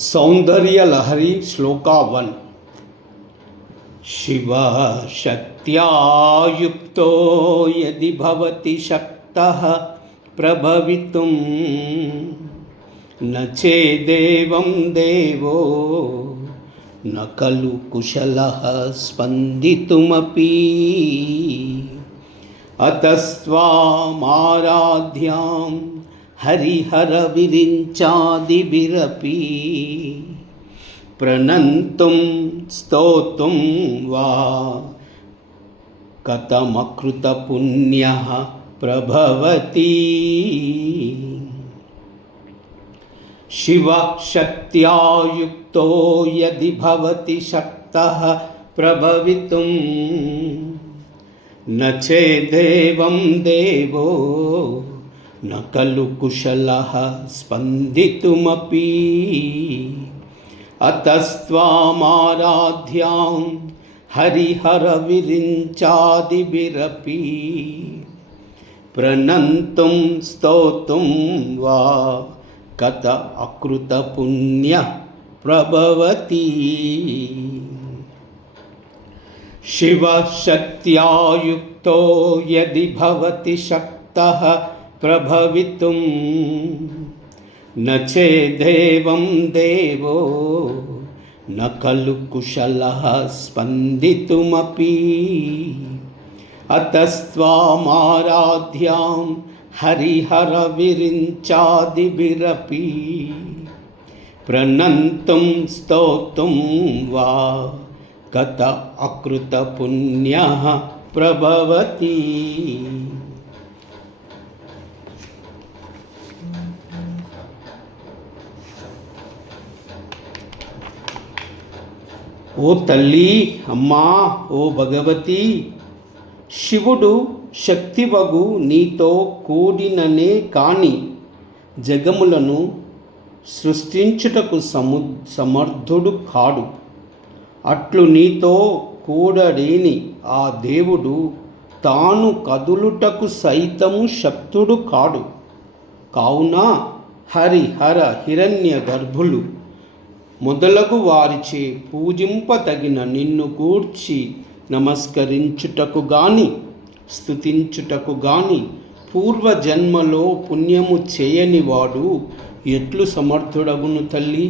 सौंदर्यलहरी श्लोका 1। शिवशक्त्या युक्तो यदि भवति शक्तः प्रभवितुं न चेदेवं देवो न खलु कुशलः स्पन्दितुमपि अतस्त्वामाराध्यां हरिहरविरिञ्चादिभिरपि प्रणन्तुं स्तोतुं वा कथमकृतपुण्यः प्रभवति। शिवशक्त्या युक्तो यदि भवति शक्तः प्रभवितुं न चेदेवं देवो न खलु कुशलः स्पन्दितुमपि अतस्त्वामाराध्यां हरिहरविरिञ्चादिभिरपि प्रणन्तुं स्तोतुं वा कथ अकृतपुण्यः प्रभवति। शिवशक्त्या युक्तो यदि भवति शक्तः प्रभवितुं न चेदेवं देवो न खलु कुशलः स्पन्दितुमपि अतस्त्वामाराध्यां हरिहरविरिञ्चादिभिरपि प्रणन्तुं स्तोतुं वा कथ अकृतपुण्यः प्रभवति। ఓ తల్లి అమ్మా, ఓ భగవతి, శివుడు శక్తివగు నీతో కూడిననే కాని జగములను సృష్టించుటకు సమర్థుడు కాడు. అట్లు నీతో కూడడేని ఆ దేవుడు తాను కదులుటకు సైతము శక్తుడు కాడు. కావున హరిహర హిరణ్య గర్భులు మొదలగు వారిచే పూజింపతగిన నిన్ను గూర్చి నమస్కరించుటకు గాని స్తుతించుటకు గాని పూర్వజన్మలో పుణ్యము చేయనివాడు ఎట్లు సమర్థుడగును తల్లి?